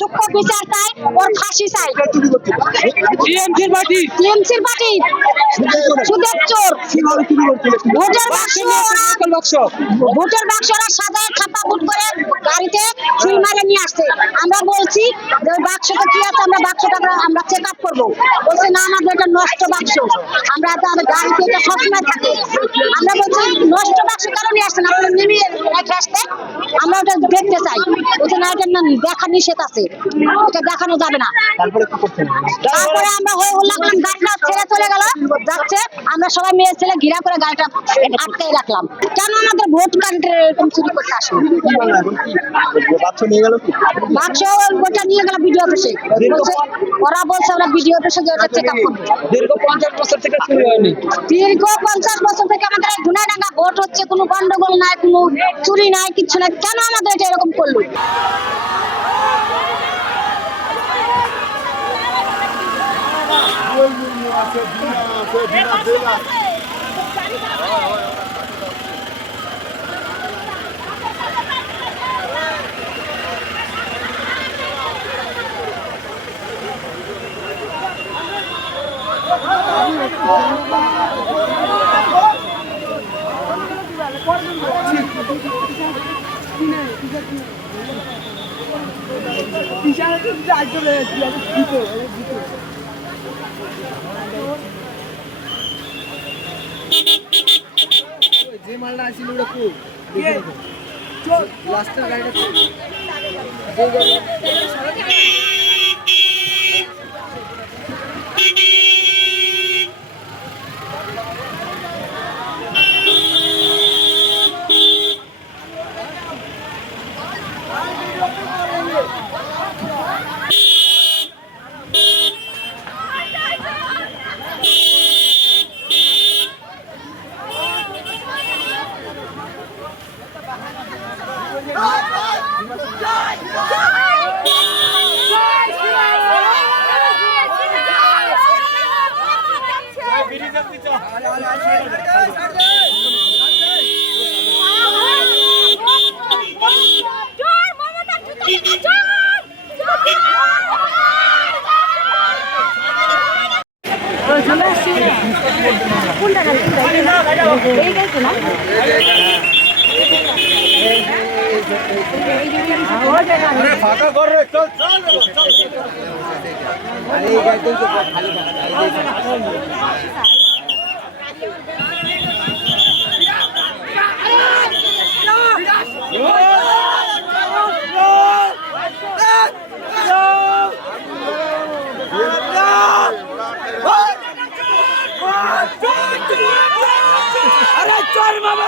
সূক্ষ্ম বিচার চাই, ওর ফাঁসি চাই। টিএমসির পার্টি সুদের চোর। ভোটের বাক্স ওরা সাজায় খাতা বুট করে গাড়িতে সিল মারে নিয়ে আসছে। আমরা বলছি যে ওই বাক্সটা কি আছে, আমরা বাক্সটা আমরা চেক আপ করবো। বলছে না, আমাদের এটা নষ্ট বাক্স, আমরা গাড়িতে এটা সবসময় থাকে। আমরা বলছি নষ্ট বাক্স কেন নিয়ে আসছেন, আপনারা নেমে রেখে আসতে, আমরা ওটা দেখতে চাই। বলছে না, এটা দেখা নিষেধ আছে, এটা দেখানো যাবে না। তারপরে আমরা হয়ে উঠলাম, গাড়িটা ছেড়ে চলে গেল, যাচ্ছে। আমরা সবাই মেয়ে ছেলে ঘিরা করে গাড়িটা আটকাই রাখলাম। কেন আমাদের ভোট কার্ডের এরকম চুরি করতে আসবে? বাক্স ওটা নিয়ে গেল বিডিও অফিসে। ওরা বলছে আমরা বিডিও অফিসে যে ওটা চেক আপ করবো। দীর্ঘ 50 বছর থেকে চুরি হয়নি। দীর্ঘ 50 বছর থেকে আমাদের গুনাডাঙ্গা ভোট হচ্ছে, কোনো গন্ডগোল নাই, কোনো চুরি নাই, কিচ্ছু নাই। কেন আমাদের এটা এরকম করলো? যে মালটা আসছিল ওটা কো লাস্টের গাড়িটা ফাঁকা কর রে, চল আরে চল বাবা,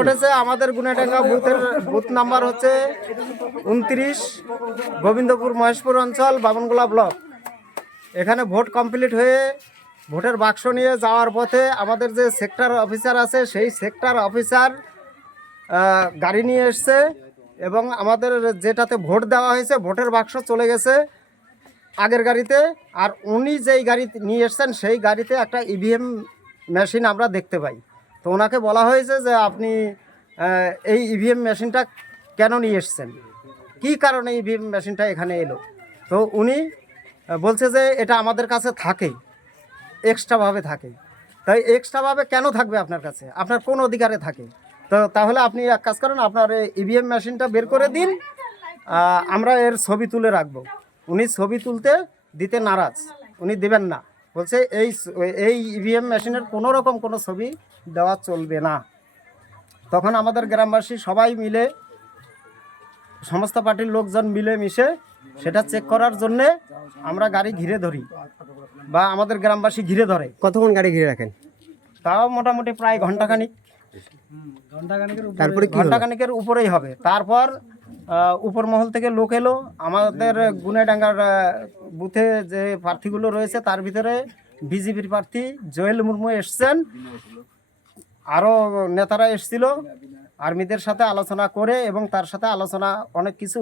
উঠেছে আমাদের গুনাডাঙ্গা বুথ নাম্বার হচ্ছে 29, গোবিন্দপুর মহেশপুর অঞ্চল, বামনগোলা ব্লক। এখানে ভোট কমপ্লিট হয়ে ভোটের বাক্স নিয়ে যাওয়ার পথে আমাদের যে সেক্টর অফিসার আছে, সেই সেক্টর অফিসার গাড়ি নিয়ে এসছে এবং আমাদের যেটাতে ভোট দেওয়া হয়েছে ভোটের বাক্স চলে গেছে আগের গাড়িতে। আর উনি যেই গাড়ি নিয়ে এসছেন সেই গাড়িতে একটা ইভিএম মেশিন আমরা দেখতে পাই। তো ওনাকে বলা হয়েছে যে আপনি এই ইভিএম মেশিনটা কেন নিয়ে এসছেন, কী কারণে ইভিএম মেশিনটা এখানে এলো। তো উনি বলছে যে এটা আমাদের কাছে থাকে, এক্সট্রাভাবে থাকে। তাই এক্সট্রাভাবে কেন থাকবে আপনার কাছে, আপনার কোন অধিকারে থাকে? তো তাহলে আপনি এক কাজ করেন, আপনার ইভিএম মেশিনটা বের করে দিন, আমরা এর ছবি তুলে রাখবো। উনি ছবি তুলতে দিতে নারাজ, উনি দিবেন না, বলছে এই ইভিএম মেশিনের কোনো রকম কোনো ছবি দেওয়া চলবে না। তখন আমাদের গ্রামবাসী সবাই মিলে, সমস্ত পার্টির লোকজন মিলে মিশে সেটা চেক করার জন্যে আমরা গাড়ি ঘিরে ধরি বা আমাদের গ্রামবাসী ঘিরে ধরে। কতক্ষণ গাড়ি ঘিরে রাখেন? তাও মোটামুটি প্রায় ঘন্টাখানিক, তারপরে ঘন্টাখানিকের উপরেই হবে। তারপর উপর মহল থেকে লোক এলো আমাদের গুনাডাঙ্গার বুথে যে প্রার্থীগুলো রয়েছে তার ভিতরে বিজেপির প্রার্থী জয়েল মুর্মু এসছেন, আরও নেতারা এসছিল আর্মিদের সাথে আলোচনা করে, এবং তার সাথে আলোচনা অনেক কিছু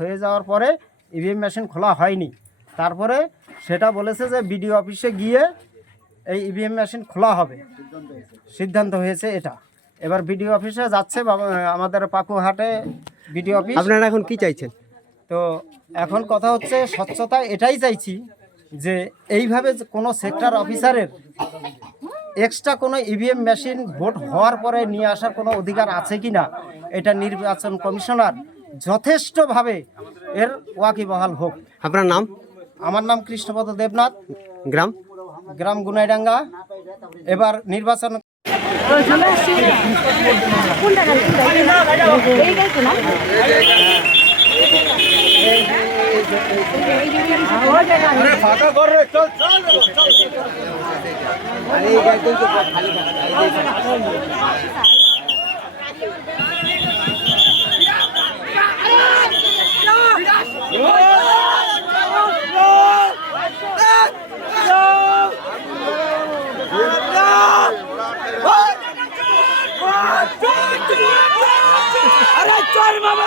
হয়ে যাওয়ার পরে ইভিএম মেশিন খোলা হয়নি। তারপরে সেটা বলেছে যে বিডিও অফিসে গিয়ে এই ইভিএম মেশিন খোলা হবে, সিদ্ধান্ত হয়েছে এটা। এবার বিডিও অফিসে যাচ্ছে আমাদের পাকুহাটে বিডিও অফিস। আপনারা এখন কি চাইছেন? তো এখন কথা হচ্ছে স্বচ্ছতা এটাই চাইছি যে এইভাবে কোনো সেক্টর অফিসারের এক্সট্রা কোনো ইভিএম মেশিন ভোট হওয়ার পরে নিয়ে আসার কোনো অধিকার আছে কি না, এটা নির্বাচন কমিশনার যথেষ্টভাবে এর ওয়াকিবহাল হোক। আপনার নাম? আমার নাম কৃষ্ণপদ দেবনাথ, গ্রাম? গ্রাম গুনাইডাঙ্গা। এবার নির্বাচন ফাঁকা কর রে, চল চল। अरे चोर मामा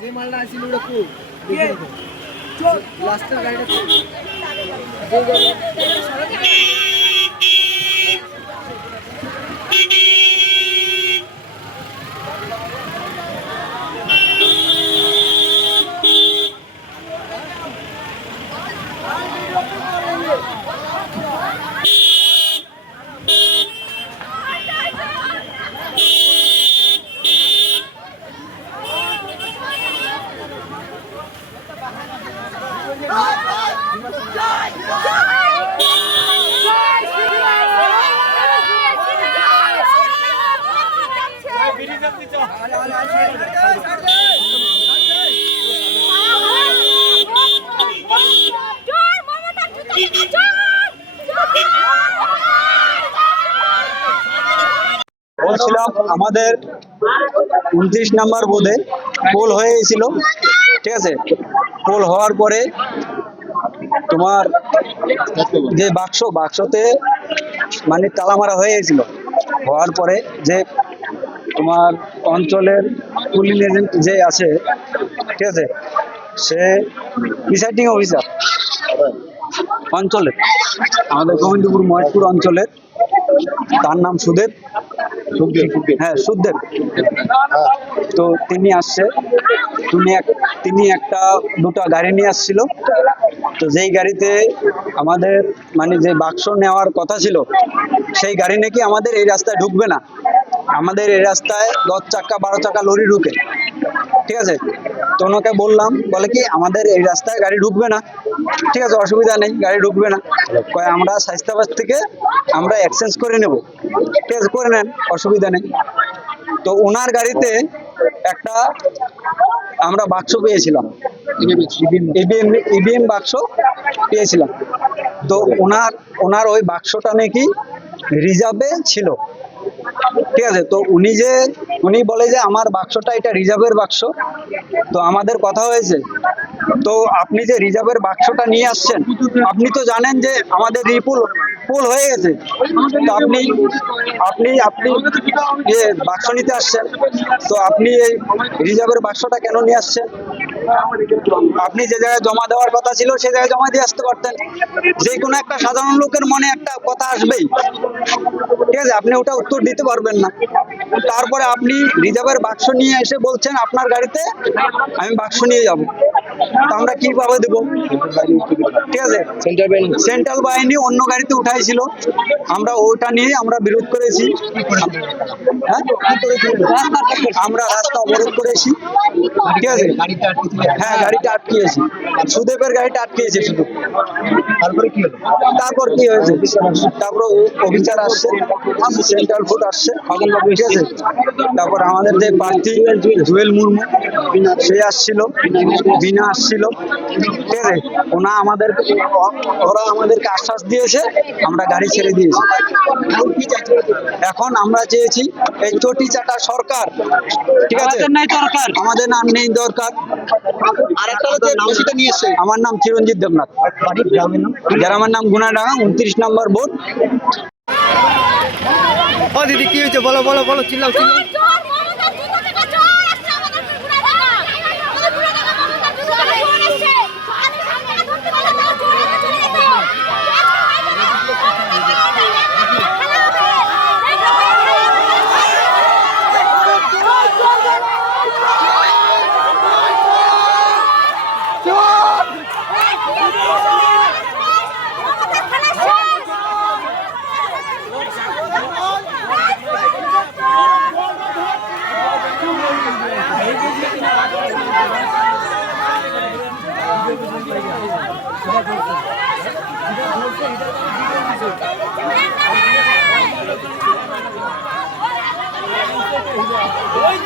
যে মালটা আসছিল ওটা কো লাস্টের গাড়িটা বলছিলাম আমাদের 29 নম্বর বুথে পোল হয়ে গেছিল, ঠিক আছে। পোল হওয়ার পরে তোমার যে বাক্সতে মানে তালা মারা হয়ে গেছিল। হওয়ার পরে যে তোমার অঞ্চলের পুলিং এজেন্ট যে আছে, ঠিক আছে, সে প্রিসাইডিং অফিসার অঞ্চলের, আমাদের গোবিন্দপুর মহেশপুর অঞ্চলের, তার নাম সুদেব। হ্যাঁ, সুদেব। তো তিনি আসছে, তিনি দুটো গাড়ি নিয়ে আসছিল। তো যেই গাড়িতে আমাদের মানে যে বাক্স নেওয়ার কথা ছিল, সেই গাড়ি নাকি আমাদের এই রাস্তায় ঢুকবে না। আমাদের এই রাস্তায় 10 চাকা 12 চাকা লরি ঢুকে, ঠিক আছে। তো ওনাকে বললাম, বলে কি আমাদের এই রাস্তায় গাড়ি ঢুকবে না। ঠিক আছে, অসুবিধা নেই, গাড়ি ঢুকবে না। আমরা স্বাস্থ্যবাস থেকে আমরা এক্সচেঞ্জ করে নেব, ঠিক আছে, করে নেন, অসুবিধা নেই। তো ওনার গাড়িতে একটা আমরা বাক্স পেয়েছিলাম, ইভিএম বাক্স পেয়েছিলাম। তো ওনার ওই বাক্সটা নাকি রিজার্ভে ছিল, ঠিক আছে। তো উনি বলে যে আমার বাক্সটা এটা রিজার্ভের বাক্স। তো আমাদের কথা হয়েছে তো আপনি যে রিজার্ভের বাক্সটা নিয়ে আসছেন, আপনি তো জানেন যে আমাদের রিপুল পুল হয়ে গেছে। তো আপনি আপনি আপনি যে বাক্স নিতে আসছেন, তো আপনি এই রিজার্ভের বাক্সটা কেন নিয়ে আসছেন? আপনি যে জায়গায় জমা দেওয়ার কথা ছিল সে জায়গায় জমা দিয়ে আসতে পারতেন। যে কোনো একটা সাধারণ লোকের মনে একটা কথা আসবেই, ঠিক আছে, আপনি ওটা উত্তর দিতে পারবেন না। তারপরে আপনি রিজার্ভের বাক্স নিয়ে এসে বলছেন আপনার গাড়িতে আমি বাক্স নিয়ে যাব, তো আমরা কিভাবে দেবো? ঠিক আছে, সেন্ট্রাল বাহিনী অন্য গাড়িতে উঠাইছিল, আমরা ওটা নিয়ে আমরা বিরোধ করেছি। হ্যাঁ, আমরা রাস্তা অবরোধ করেছি, ঠিক আছে। হ্যাঁ, গাড়িটা আটকিয়েছি, সুদেবের গাড়িটা আটকিয়েছে শুধু। তারপর কি হয়েছে? তারপর অফিসার আসছে, সেন্ট্রাল ফুড আসছে, ঠিক আছে। তারপর আমাদের যে প্রার্থী জুয়েল মুর্মু সে আসছিল, বিনা আসছিল, ঠিক আছে। ওরা আমাদেরকে আশ্বাস দিয়েছে, আমরা গাড়ি ছেড়ে দিয়েছি। এখন আমরা চেয়েছি এই চটি চাটা সরকার, ঠিক আছে, আমাদের নাম নেই দরকার। আমার নাম চিরঞ্জিত দেবনাথ, গ্রামের নাম গুনাডাঙ্গা, 29 নম্বর বোর্ড। ও দিদি কি হয়েছে বলো বলো বলো, চিল্লাও চিল্লাও। ওই